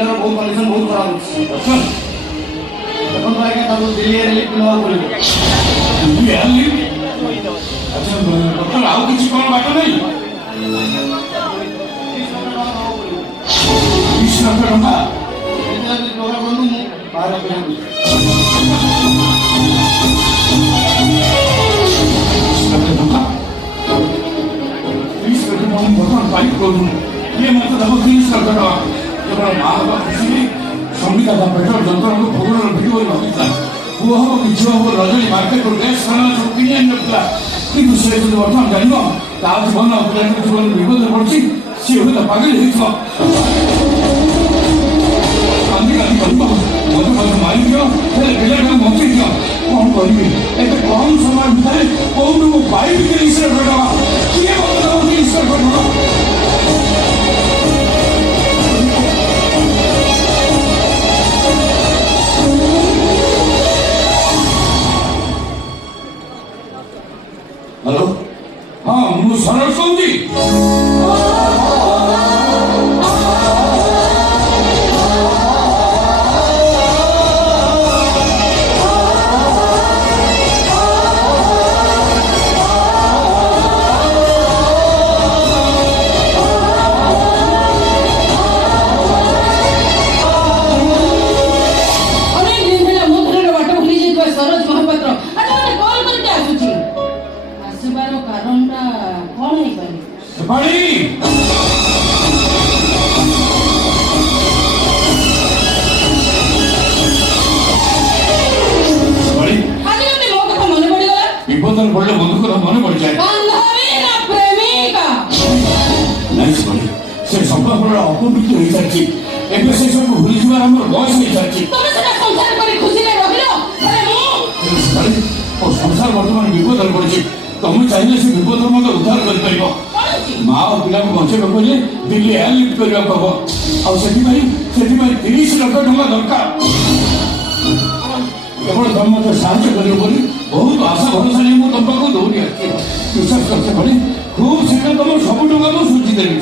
ପିଲାର ବହୁତ କଣ୍ଡିସନ ବହୁତ ଖରାପ ଅଛି। ଦେଖନ୍ତୁ ଆଜ୍ଞା ତାକୁ ଦିଲ୍ଲୀ ରିଲିଫ୍ ନେବାକୁ ପଡ଼ିବ। ଆଚ୍ଛା ଡକ୍ଟର ଆଉ କିଛି କ'ଣ ବାଟ ନାହିଁ? 20 ଲକ୍ଷ ଟଙ୍କା ଯୋଗାଡ଼ କରନ୍ତୁ ମୁଁ ବାହାର କରିବି। 20 ଲକ୍ଷ ଟଙ୍କା 30 ଲକ୍ଷ ଟଙ୍କା ବର୍ତ୍ତମାନ ପାଇ କରୁନି। କିଏ ମୋତେ ଦେବ 30 ଲକ୍ଷ ଟଙ୍କା? କେବଳ ମା ବାପା ଖୁସିରେ ସଙ୍ଗୀତା ତା ପେଟ ଯନ୍ତ୍ରଣାକୁ ଭୋଗର ଭିଡ଼ିଓ ଭାବିଥିଲା। ପୁଅ ହବ କି ଝିଅ ହବ ରଜନୀ ମାର୍କେଟରୁ ଡ୍ରେସ୍ ଖେଳନା ସବୁ କିଣି ଆଣିନଥିଲା। କିନ୍ତୁ ସେ ଯଦି ବର୍ତ୍ତମାନ ଜାଣିବ ତା ଜୀବନ ପିଲାଙ୍କ ଜୀବନ ବିପଦରେ ପଡ଼ିଛି, ସିଏ ହୁଏତ ପାଗଳ ହେଇଥିବ। କାନ୍ଦି କାନ୍ଦି କହିବ ମୋତେ ମୋତେ ମାରିଦିଅ, ହେଲେ ପିଲାଟାକୁ ବଞ୍ଚେଇ ଦିଅ। କ'ଣ କରିବି? ଏତେ କମ୍ ସମୟ ଭିତରେ କୋଉଠୁ ମୁଁ ପାଇବି 30 ଲକ୍ଷ ଟଙ୍କା? କିଏ ମୋତେ ଦେବ 30 ଲକ୍ଷ ଟଙ୍କା? ହ୍ୟାଲୋ, ହଁ ମୁଁ ସରୋଜ କହୁଛି। বিপদের পড়লে বন্ধু কথা মনে পড়ে যায়। সে সম্পর্কটা অপবিত্র হয়ে যাচ্ছে। ଏବେ ସେ ସବୁ ଭୁଲିଯିବାର ଆମର ବୟସ ହେଇସାରିଛି। ସଂସାର ବର୍ତ୍ତମାନ ବିପଦରେ ପଡ଼ିଛି। ତମେ ଚାହିଁଲେ ସେ ବିପଦରୁ ମଧ୍ୟ ଉଦ୍ଧାର କରିପାରିବ। ମା ଓ ପିଲାକୁ ବଞ୍ଚେଇବାକୁ ହେଲେ ଦିଲ୍ଲୀ ଏୟାର ଲିଫ୍ଟ କରିବାକୁ ହବ। ଆଉ ସେଥିପାଇଁ 30 ଲକ୍ଷ ଟଙ୍କା ଦରକାର। କେବଳ ତମେ ମୋତେ ସାହାଯ୍ୟ କରିବ ବୋଲି ବହୁତ ଆଶା ଭରସା ନେଇ ମୁଁ ତମ ପାଖକୁ ଦୌଡ଼ି ଆସିଛି। ବିଶ୍ୱାସ କରୁଛ ଭଳି ଖୁବ୍ ଶୀଘ୍ର ତମ ସବୁ ଟଙ୍କା ମୁଁ ସୁଝି ଦେବି।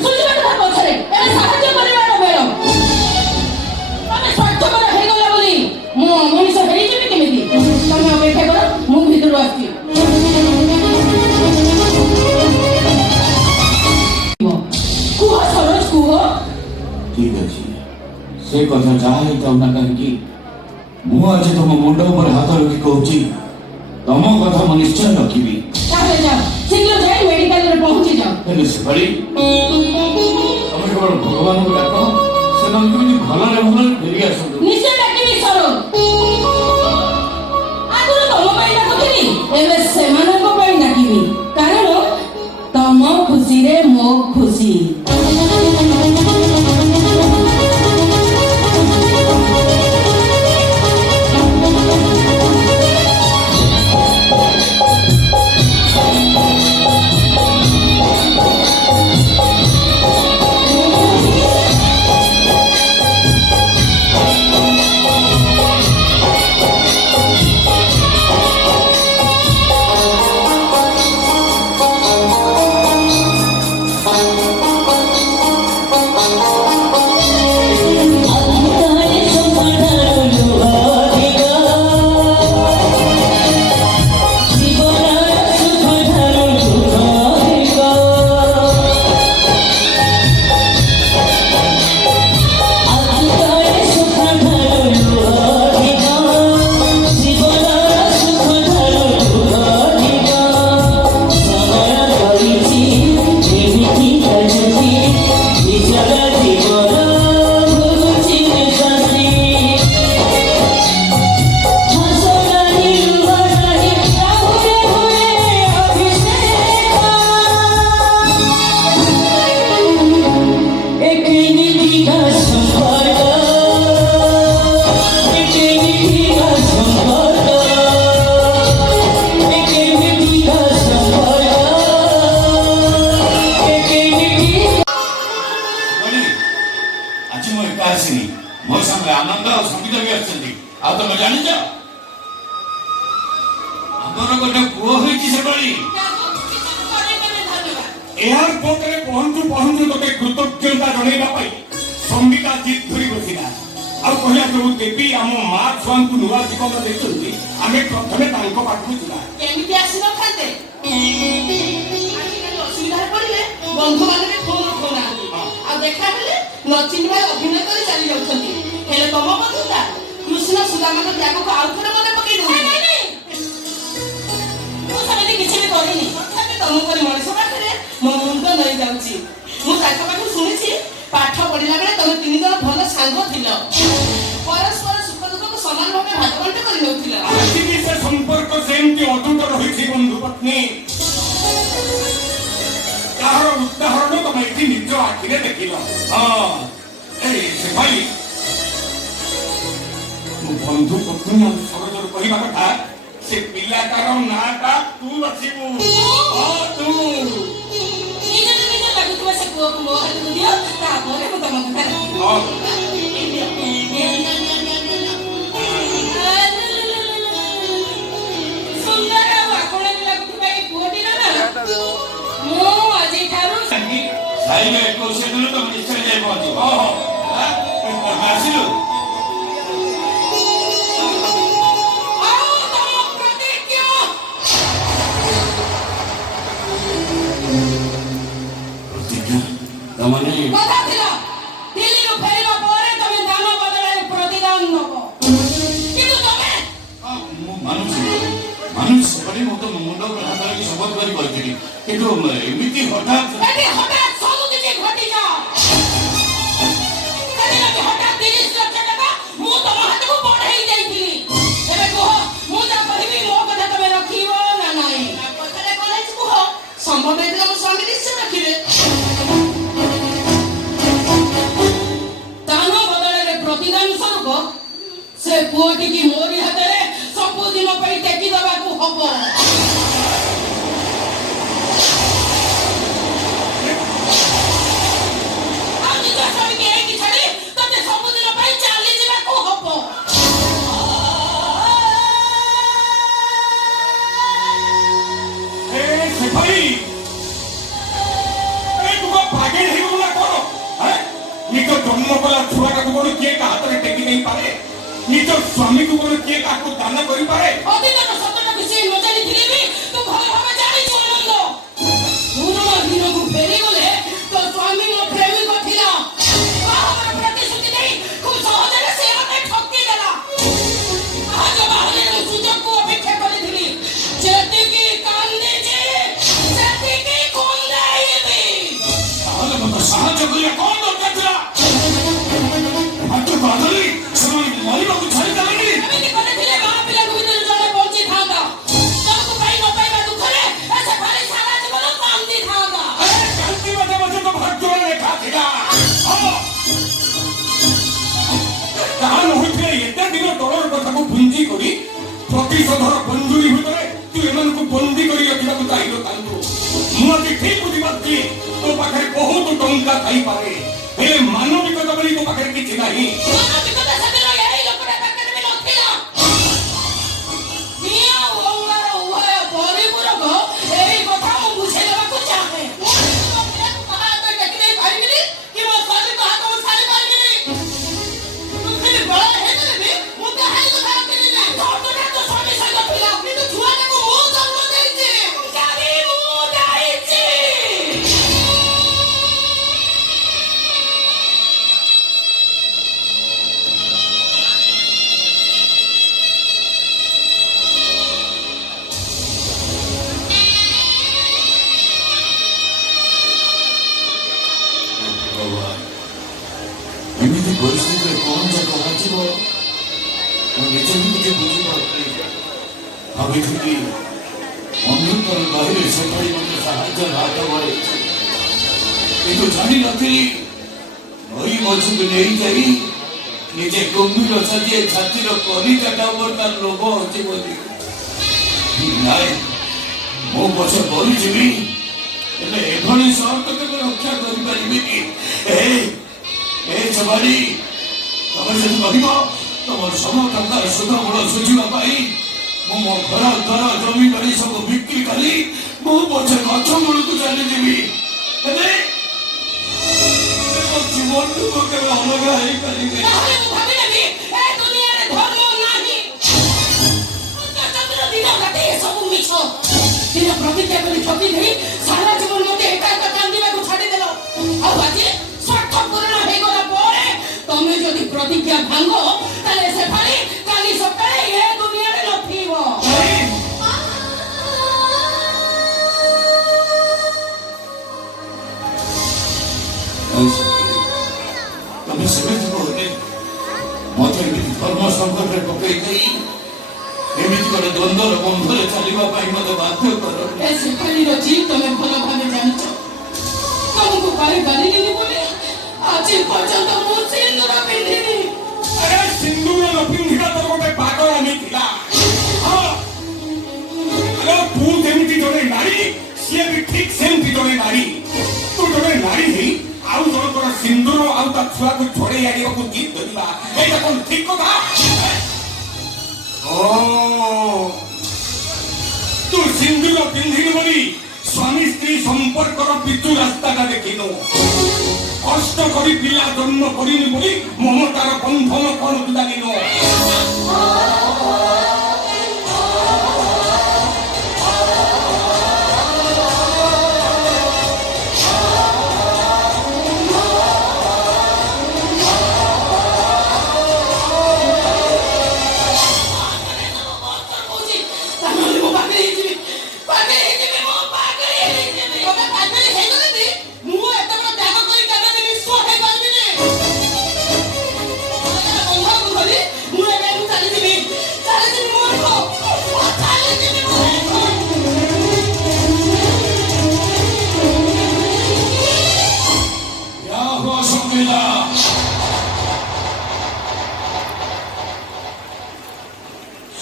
ମୁଁ ମଣିଷ ହେଇଯିବି କେମିତି? ତମେ ଅପେକ୍ଷା କର, ମୁଁ ଭିତରୁ ଆସିଛି। କୁହ ସରୋଜ କୁହ। ଠିକ ଅଛି, ସେ କଥା ଯାହା ହେଇଥାଉ ନା କାହିଁକି ମୁଁ ଆଜି ତମ ମୁଣ୍ଡ ଉପରେ ହାତ ରଖି କହୁଛି ତମ କଥା ମୁଁ ନିଶ୍ଚୟ ରଖିବି। ତାହେଲେ ଯାଅ, ଶୀଘ୍ର ଯାଇ ମେଡିକାଲରେ ପହଞ୍ଚି ଯାଅ। ହେଲେ ସେପରି ତମେ କେବଳ ଭଗବାନଙ୍କୁ ଡାକ, ସେମାନେ କେମିତି ଭଲରେ ଭଲରେ ଫେରି ଆସନ୍ତୁ। ନିଶ୍ଚୟ ଡାକିବି ସରୋଜ। ଆଗରୁ ତମ ପାଇଁ ଡାକୁଥିଲି, ଏବେ ସେମାନଙ୍କ ପାଇଁ ଡାକିବି। କାରଣ ତମ ଖୁସିରେ ମୋ ଖୁସି। एयरपोर्ट रे पहुंचु पहुंचु तोते कृतज्ञता जणैबा पई संगीता जिद धरी बसिला ଆଉ କହିଲା ଯୋଉ ଦେବୀ ଆମ ମା ଛୁଆଙ୍କୁ ନୂଆ ଜୀବନ ଦେଇଛନ୍ତି ଆମେ ପ୍ରଥମେ ତାଙ୍କ ପାଖକୁ ଯିବା। କେମିତି ଆସିନଥାନ୍ତେ? ଆଜିକାଲି ଅସୁବିଧାରେ ପଡ଼ିଲେ ବନ୍ଧୁମାନେ ବି ଫୋନ ଉଠଉନାହାନ୍ତି, ଆଉ ଦେଖା ହେଲେ ନଚିନି ଭାଇ ଅଭିନୟ କରି ଚାଲି ଯାଉଛନ୍ତି। ହେଲେ ତମ ବନ୍ଧୁଟା କୃଷ୍ଣ ସୁଦାମାଙ୍କ ତ୍ୟାଗକୁ ଆଉ ଥରେ ମନେ ପକେଇ ଦଉଛନ୍ତି। ମୁଁ ସେମିତି କିଛି ବି କରିନି, ତଥାପି ତମ ପରି ମଣିଷ ପାଖରେ ମୋ ମୁଣ୍ଡ ନେଇ ଯାଉଛି। ମୁଁ ତାଙ୍କ ପାଖରୁ ଶୁଣିଛି ପାଠ ପଢିଲା ବେଳେ ତମେ 3 ଜଣ ଭଲ ସାଙ୍ଗ ଥିଲ, ପରସ୍ପର ସୁଖ ଦୁଃଖକୁ ସମାନ ଭାବେ ଭାଗବଣ୍ଟ କରି ନେଉଥିଲ। ଆଜିବି ସେ ସମ୍ପର୍କ ସେମିତି ଅତୁଟ ରହିଛି ବନ୍ଧୁ ପତ୍ନୀ। ତାହାର ଉଦାହରଣ ତମେ ଏଠି ନିଜ ଆଖିରେ ଦେଖିଲ। ଏଇ ସେ ଭାଇ ମୋ ବନ୍ଧୁ ପତ୍ନୀ ଆଉ ସହଜରେ କହିବା କଥା ସେ ପିଲାଟାର ନାଁଟା ତୁ ରଖିବୁ। ତୁ ଲାଗୁଥିବା ସେ ପୁଅକୁ ମୋ ହାତକୁ ଦିଅ, ତାପରେ ମୁଁ ତମ କଥା ରଖିବି। ସୁନ୍ଦର ଆଉ ଆପଣଙ୍କୁ ଲାଗୁଥିବା ଏଇ ପୁଅଟିର ନା ମୁଁ ଆଜିଠାରୁ ସାଇଲେ 21 ଦିନ ତମେ ନିଶ୍ଚୟ ଯାଇ ପହଞ୍ଚିବ। ଆସିଲୁ ତମେ କଥା ଥିଲା ଦିଲ୍ଲୀରୁ ଫେରିବା ପରେ ତମେ ଦାନ ବଦଳରେ ପ୍ରତିଦାନ ନବ, କିନ୍ତୁ ତମେ ମୁଁ ମାନୁଛି ସେପଟେ ମୁଁ ତ ମୁଣ୍ଡ ହାତ ଲାଗି ଶପଥ କରି କହିଥିଲି, କିନ୍ତୁ ଏମିତି ହଠାତ୍ ସବୁ କିଛି ଘଟିଯାଅ। ହଠାତ୍ 30 ଲକ୍ଷ ଟଙ୍କା ମୁଁ ତମ ହାତକୁ ବଢେଇ ଦେଇଥିଲି। ଏବେ କୁହ ମୁଁ ଯାହା କହିବି ମୋ କଥା ତମେ ରଖିବ ନା ନାହିଁ? କଥାରେ କଣ ହେଇଛି କୁହ? ସମ୍ଭବ ହେଇଥିଲେ ମୋ ସ୍ୱାମୀ ନିଶ୍ଚୟ ରଖିବେ। ପ୍ରତିଦାନ ସ୍ୱରୂପ ସେ ପୁଅଟିକି ମୋରି ହାତରେ ସବୁଦିନ ପାଇଁ ଟେକି ଦେବାକୁ ହବ। ଆଉ ନିଜ ସ୍ୱାମୀକି ଏଇଠି ଛାଡି ତତେ ସବୁଦିନ ପାଇଁ ଚାଲିଯିବାକୁ ହବ। ନିଜ ଜନ୍ମ କଲା ଛୁଆଟାକୁ କଣ କିଏ କାହା ହାତରେ ଟେକି ଦେଇ ପାରେ? ନିଜ ସ୍ୱାମୀକୁ କଣ କିଏ କାହାକୁ ଦାନ କରିପାରେ? ଅତୀତର ସତ୍ୟଟାକୁ ସେ ନ ଜାଣିଥିଲେ ବି ତୁ ଭଲ ଭାବେ ଜାଣିଛୁ ଆନନ୍ଦ। ପୁରୁଣା ଦିନକୁ ଫେରିଗଲେ ତୋ ସ୍ୱାମୀ ମୋ ପ୍ରେମିକ ଥିଲା। ବାହାଘର ପ୍ରତିଶ୍ରୁତି ଦେଇ ଖୁବ ସହଜରେ ସେ ମତେ ଠକି ଦେଲା। ଆଜ ବାହାଘର ସୁଯୋଗକୁ ଅପେକ୍ଷା କରିଥିଲି। ଯେତିକି କାନ୍ଦିଛି ସେତିକି କୁନ୍ଦାଇବି। ତାହେଲେ ମତେ ସାହାଯ୍ୟ କରିବା କଣ ଦରକାର ଥିଲା? ସେମାନେ ମରିବାକୁ ଛାଡ଼ିଦେଲେନି। ଏମିତି କରିଥିଲେ ମା ପିଲାଙ୍କ ଭିତରେ ଜଣେ ବଞ୍ଚିଥାନ୍ତା। ଜଣକୁ ପାଇ ନ ପାଇବା ଦୁଃଖରେ ସେ ଭାରି ସାରା ଜୀବନ କାନ୍ଦିଥାନ୍ତା। କାନ୍ଦିବା ଦେବ ତ ଭାଗ୍ୟରେ ଲେଖା ଥିଲା। ତାହା ନହେଇଥିଲେ ଏତେ ଦିନ ତଳର କଥାକୁ ପୁଞ୍ଜି କରି ପ୍ରତିଶୋଧର ବନ୍ଧୁରୀ ଭିତରେ ତୁ ଏମାନଙ୍କୁ ବନ୍ଦୀ କରି ରଖିବାକୁ ଚାହିଁଥାନ୍ତୁ। ମୁଁ ଆଜି ଠିକ ବୁଝିପାରୁଛି ତୋ ପାଖରେ ବହୁତ ଟଙ୍କା ଥାଇପାରେ, ହେଲେ ମାନବିକତା ବୋଲି ତୋ ପାଖରେ କିଛି ନାହିଁ। ମାନବିକତା ସେଦିନ ଏଇ ଲୋକଟା ପାଖରେ ବି ନଥିଲା। ନିଆଁ ଓ ଅଙ୍ଗାର ଉଭୟ ପରିପୂରକ ଏଇ କଥା ମୁଁ ବୁଝେଇବାକୁ ଚାହେଁ। ମୁଁ ମୋ ପିଲାକୁ କାହା ହାତରେ ଟେକି ଦେଇ ପାରିବିନି କି ମୋ ସ୍ୱାମୀଙ୍କ ହାତ ମୁଁ ଛାଡ଼ି ପାରିବିନି। ପୃଥିବୀ ବଳ ହେଇଗଲେ ବି ମୁଁ କାହାରି କଥା ରଖିବି ନାହିଁ। ଘଟଣା ତ ସ୍ୱାମୀ ସହିତ ଥିଲା, କିନ୍ତୁ ଛୁଆଟାକୁ ମୁଁ ଜନ୍ମ ଦେଇଛି। ମୁଁ ଯାଇଛି। ଏମିତି ପରିସ୍ଥିତିରେ କଣ ଯାକ ବାଜିବ ମୁଁ ନିଜେ ବି ନିଜେ ବୁଝିପାରୁଥିଲି। ଭାବିଥିଲି ଅନ୍ୟତର ବାহিরে ସେପରି ମୋତେ ସାହାଯ୍ୟର ହାତ ବଢ଼େଇଛି, କିନ୍ତୁ ଜାଣିନଥିଲି ନଈ ମଝିକୁ ନେଇଯାଇ ନିଜେ ଗମ୍ଭୀର ସାଜିଏ ଛାତିର କଲିକାଟା ଉପରେ ତାର ଲୋଭ ଅଛି ବୋଲି। ନାଇଁ, ମୁଁ ପଛେ ମରିଯିବି, ହେଲେ ଏଭଳି ସର୍ତ୍ତ କେବେ ରକ୍ଷା କରିପାରିବିନି। ଜବାନୀ ତମେ ଯଦି କହିବ ତମର ସବୁ ଟଙ୍କାର ସୁଧ ମୂଳ ଶୁଝିବା ପାଇଁ ମୁଁ ମୋ ଘର ଦ୍ୱାର ଜମି ବାଡ଼ି ସବୁ ବିକ୍ରି କରି ମୁଁ ପଛେ ଗଛ ମୂଳକୁ ଚାଲିଯିବି, ହେଲେ ମନକୁ କେବେ ଅଲଗା ହେଇପାରିବେ। ତାହେଲେ ମୁଁ ଭାବିନେବି ଏ ଦୁନିଆରେ ଧର୍ମ ନାହିଁ। ଦିନ ରାତି ଏସବୁ ମିଛ। ଦିନ ପ୍ରତିଜ୍ଞା କରି ଠକି ଦେଇ ସାରା ଜୀବନ ମତେ ଏକା ଏକା କାନ୍ଦିବାକୁ ଛାଡ଼ିଦେଲ। ଆଉ ଆଜି ସ୍ୱାର୍ଥ ପୂରଣ ହେଇଗଲା ପରେ ତମେ ଯଦି ପ୍ରତିଜ୍ଞା ଭାଙ୍ଗ ତାହେଲେ ସେଠାରେ କାଲି ସକାଳେ ଏ ଦୁନିଆରେ ନଥିବ। ତମେ ସେମିତି କହୁନି ମତେ ଏମିତି ଧର୍ମ ସଂକଟରେ ପକେଇ ଦେଇ ଏମିତି ଗୋଟେ ଦ୍ୱନ୍ଦ୍ୱର ବନ୍ଧରେ ଚାଲିବା ପାଇଁ ମତେ ବାଧ୍ୟ କର। ଏ ସେଠାରିର ଜିଦ୍ ତମେ ଭଲ ଭାବେ ଜାଣିଛ। ତମକୁ ପାରିଲିନି ବୋଲି ଆଜି ପର୍ଯ୍ୟନ୍ତ ମୁଁ ସିନ୍ଦୁର ପିନ୍ଧିନି। ଆରେ ସିନ୍ଦୁର ନ ପିନ୍ଧିବା ତ ଗୋଟେ ପାଗଳାମି ଥିଲା। ଆରେ ତୁ ଯେମିତି ଜଣେ ନାରୀ ସିଏ ବି ଠିକ୍ ସେମିତି ଜଣେ ନାରୀ। ତୁ ଜଣେ ନାରୀ ହେଇ ଆଉ ଜଣଙ୍କର ସିନ୍ଦୁର ଆଉ ତା ଛୁଆକୁ ଛଡେଇ ଆଣିବାକୁ ଜିଦ୍ ଧରିବା ଏଇଟା କଣ ଠିକ୍ କଥା? ତୁ ସିନ୍ଦୁର ପିନ୍ଧିନୁ ବୋଲି ସ୍ୱାମୀ ସ୍ତ୍ରୀ ସମ୍ପର୍କର ପିତୁ ରାସ୍ତାଟା ଦେଖିନୁ। କଷ୍ଟ କରି ପିଲା ଜନ୍ମ କରିନି ବୋଲି ମମତାର ବନ୍ଧନ କଣ ତୁ ଜାଣିନୁ।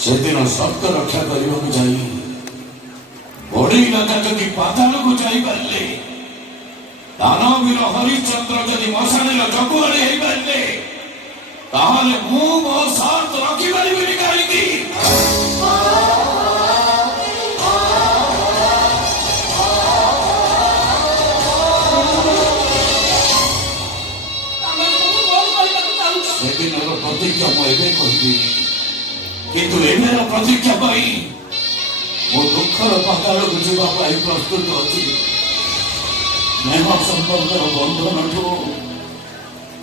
ସେଦିନ ସର୍ତ୍ତ ରକ୍ଷା କରିବାକୁ ଯାଇ ବଢେଇ ରାଜା ଯଦି ପାତାଳକୁ ଯାଇପାରିଲେ, ଦାନବୀର ହରିଶ୍ଚନ୍ଦ୍ର ଯଦି ମଶାଣିର ଜଗୁଆଳି ହେଇପାରିଲେ, ତାହେଲେ ମୁଁ ମୋ ସର୍ତ୍ତ ରଖିପାରିବିନି କାହିଁକି? ସେଦିନର ପ୍ରତିଜ୍ଞା ମୁଁ ଏବେ କହିବି, କିନ୍ତୁ ଏବେର ପ୍ରତିଜ୍ଞା ପାଇଁ ମୁଁ ଦୁଃଖର ପାତାଳକୁ ଯିବା ପାଇଁ ପ୍ରସ୍ତୁତ ଅଛି। ସ୍ନେହ ସମ୍ପର୍କର ବନ୍ଧନଠୁ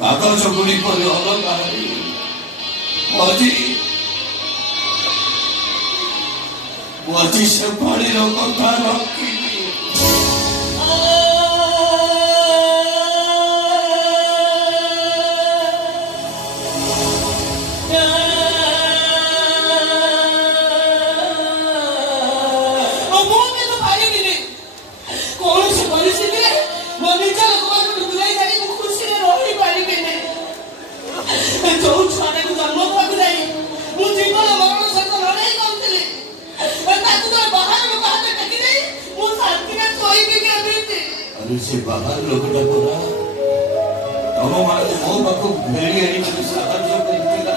କାଗଜ ଗୁଡ଼ିକରେ ଅଲଗା ହେଇ ମୁଁ ଆଜି ସେ ପାଣିର କଥା ରଖିବି। से बाहर लोकटा पड़ा तम माने मो पाखु फेरी आनी साहाଯ୍ୟ କରିଥିଲା।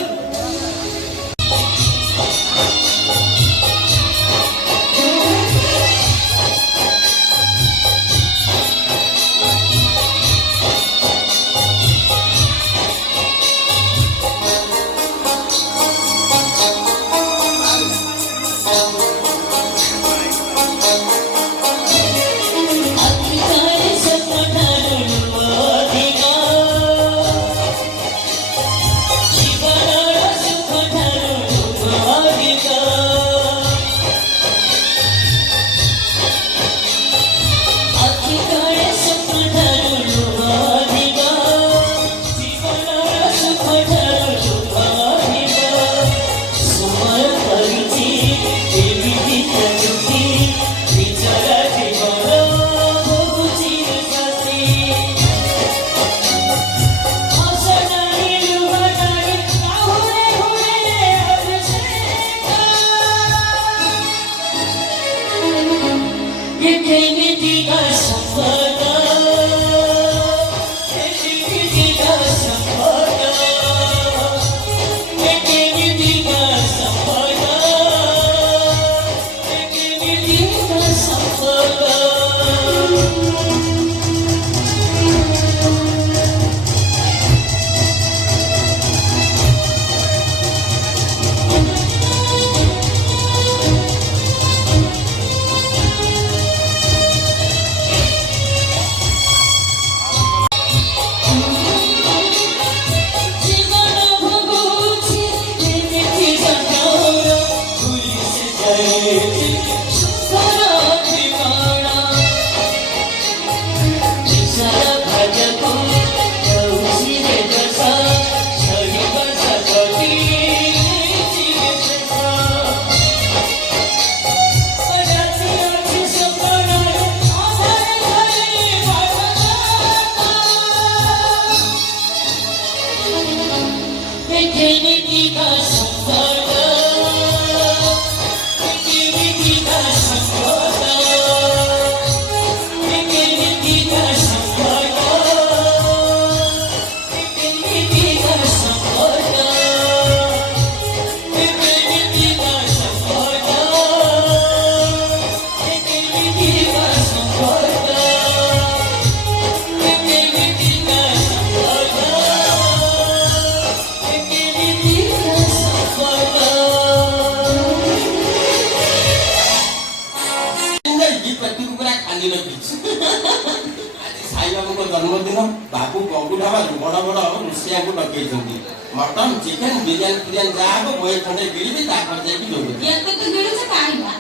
ସାଇବାବୁଙ୍କ ଜନ୍ମଦିନ ବାବୁ ବଗୁ ଢାବାରୁ ବଡ଼ ବଡ଼ ରୋଷେଇଆକୁ ଡକେଇଛନ୍ତି। ମଟନ ଚିକେନ ବିରିୟାନୀ ଫିରିୟାନୀ ଯାହା ହବ ବହି ଖଣ୍ଡେ ଗିଳିବି ତାପରେ ଯାଇକି ଯୋଗ ଏତେ ତ ଗିଳୁଛ କାହିଁବା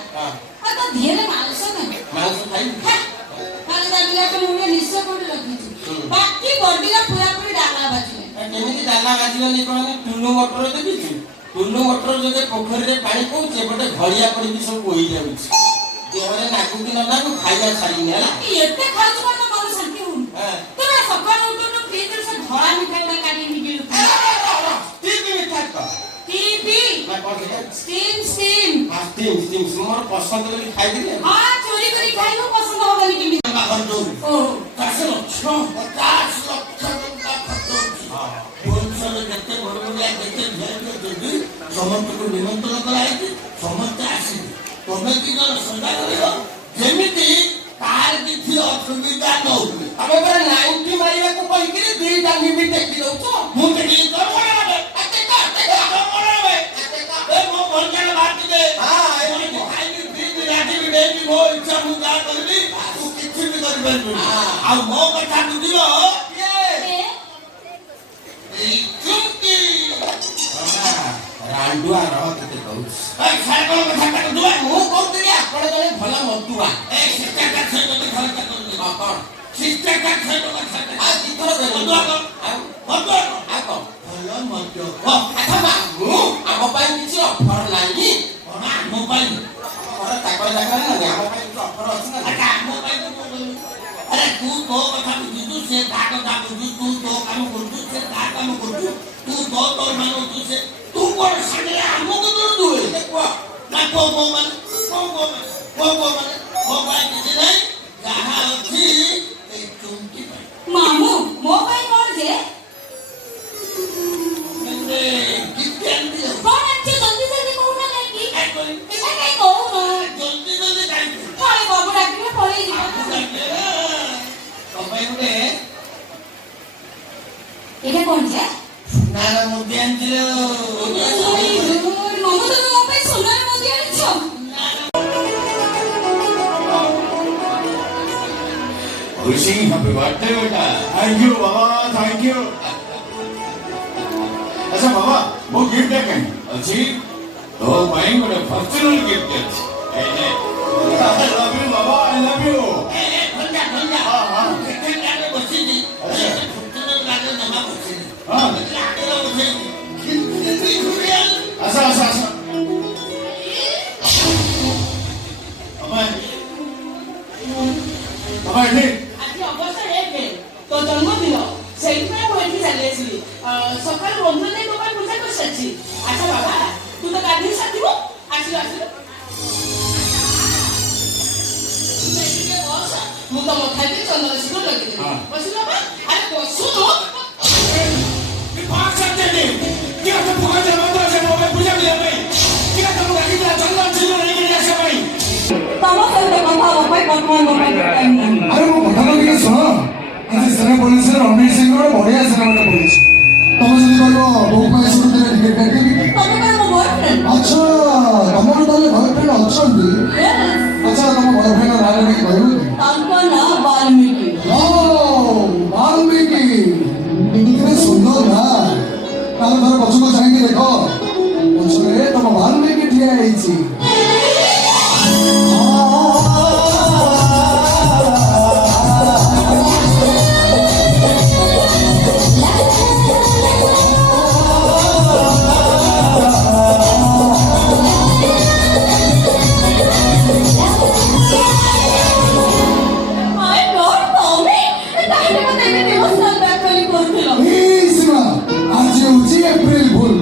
ଆଉ ତ ଧିଏରେ ମାଂସ ନାହିଁ ମାଂସ ଖାଇବି ଖାଲି ଦାବିଲାଟେ ମୁଁ ନିଶ୍ଚୟ କୋଉଠି ରଖିଛି ବାକି ବଡିଟା ପୁରାପୁରି ଡାଲା ବାଜିଲେ କେମିତି ଡାଲା ବାଜିବନି କହନି ଟୁଲୁ ମଟର ଦେଖିଛୁ ଟୁଲୁ ମଟର ଯଦି ପୋଖରୀରେ ପାଣି ପଉଛି ଏପଟେ ଘଳିଆ ପଡ଼ିକି ସବୁ ବୋହି ଯାଉଛି ଦେହରେ ନାକୁ କି ନ ନାକୁ ଖାଇବା ଛାଡ଼ିନି ହେଲା ଏତେ ଖାଉଛୁ କଣ ମନ ଶାନ୍ତି ହଉନି ତୁମେ ସକାଳୁ ଉଠୁ ଫ୍ରିଜରେ ସେ ଧଳା ମିଠାଇଟା କାଢିକି ଗିଳୁ টিভি ନା କଣ ସେଇଟା স্টিম স্টিম ସ୍ଟିମ୍ ମୋର ପସନ୍ଦ ବୋଲି ଖାଇଦେଲି ହଁ ଚୋରି କରି ଖାଇବୁ ପସନ୍ଦ ହବନି କେମିତି ଓ 10 ଲକ୍ଷ 50 ଲକ୍ଷ ଟଙ୍କା ଖର୍ଚ୍ଚ ଭୁବନେଶ୍ୱରରେ ଯେତେ ବଡ଼ବଡ଼ିଆ ଯେତେ ଯଦି ସମସ୍ତଙ୍କୁ ନିମନ୍ତ୍ରଣ କରାଯାଇଛି ସମସ୍ତେ ଆସିବେ ତମେ କି ଜଣ ସଦା କରିବ ଯେମିତି କାହାର କିଛି ଅସୁବିଧା ନ ହୁଏ ଆମେ ପରା 90 ମାରିବାକୁ କହିକିରି ଦୁଇଟା ନିମି ଟେକି ଦଉଛ ମୁଁ ଟେକି ଆଉ ମୋ କଥା ବୁଝିବ ରାଣ୍ଡୁଆ ରହ କେତେ କହୁଛି ମୁଁ କହୁଥିଲି ଆପଣ ଜଣେ ଭଲ ମତୁଆ ଆମ ପାଇଁ କିଛି ଅଫର ନାହିଁ ଆମ ପାଇଁ ତାଙ୍କର ଜାଗାରେ ନାହିଁ ଆମ ପାଇଁ କିଛି ଅଫର ଅଛି ନା ଆମ ପାଇଁ अरे तू तो कथा बुझू से ता कथा बुझू तू तो काम करतू से ता काम करतू तू तो तो मानो तू से तू कोन संगे हमको दूर दूर देखो ना को मन को भाई किसी नहीं जहां थी ए चुमकी भाई मामू मोबाइल कौन जे मैंने कितने दिया कौन अच्छे जल्दी जल्दी कहू ना कि कोई ऐसा कहीं कहू ना जल्दी जल्दी काई थोड़े बाबू डाकिने पड़े जी এটা কোন যে না না মুদি আনছিল মামু তুমি ମୋ ପାଇଁ সোনার মুদি আনছ wishing happy birthday बेटा thank you Baba thank you अच्छा बाबा वो गिफ्ट है कहीं ଅଛି ତୋ ପାଇଁ ଗୋଟେ ଫର୍ଚୁନର ଗିଫ୍ଟ ଅଛି ଏଇନେ I love you Baba I love you अच्छा अच्छा अच्छा बाबा ये ଆଜି ଅଗଷ୍ଟ 1 ତୋ ଜନ୍ମଦିନ ସେଇଥିପାଇଁ ମୁଁ ଏଠି ଚାଲି ଆସିଲି ସକାଳୁ ବନ୍ଧୁ ଦେଇ ତୋ ପାଇଁ ପୂଜା କରିସାରିଛି ଆଚ୍ଛା ବାବା ତୁ ତ ଗାଧେଇ ସାରିଥିବୁ ଆସିଲୁ ମୁଁ ତ ମଥାରେ ଚନ୍ଦନ ସିନ୍ଦୁର ଲଗେଇଦେବି ବସିଲୁ ବାବା ଆରେ ବସୁନୁ ତମ ସହିତ କଥା ହବା ପାଇଁ ବର୍ତ୍ତମାନ ମୋ ପାଇଁ ଟାଇମ୍ ନାହିଁ अरे वो कथा तो ଟିକେ ଶୁଣ ଆଜି ସେନା ପୋଲିସ ରଣବୀର ସିଂହର ବଢିଆ ସିନେମାଟା ପଡିଛି ତମେ ଯଦି କହିବ ବୋଉ ପାଇଁ ଶୁଣୁଥିଲେ ଟିକେଟ କାଟିବି ତମେ କଣ ମୋ ବୟଫ୍ରେଣ୍ଡ ଆଚ୍ଛା ତମର ତାହେଲେ ବୟଫ୍ରେଣ୍ଡ ଅଛନ୍ତି ଆଚ୍ଛା ତମ ବୟଫ୍ରେଣ୍ଡ ନାଁରେ ଟିକେ କହିବ କି ତାଙ୍କ ନାଁ ବାଲ୍ମୀକି ଓ ବାଲ୍ମୀକି କେତେ ସୁନ୍ଦର ନା ତାହେଲେ ଥରେ ପଛକୁ ଚାହିଁକି ଦେଖ ପଛରେ ତମ ବାଲ୍ମୀକି ଠିଆ ହେଇଛି My God, Tommy! ତାହେଲେ ମୋତେ ଏବେ devotional back ବୋଲି କହୁଥିଲ এই সীমা আজ হচ্ছে এপ্রিল ফুল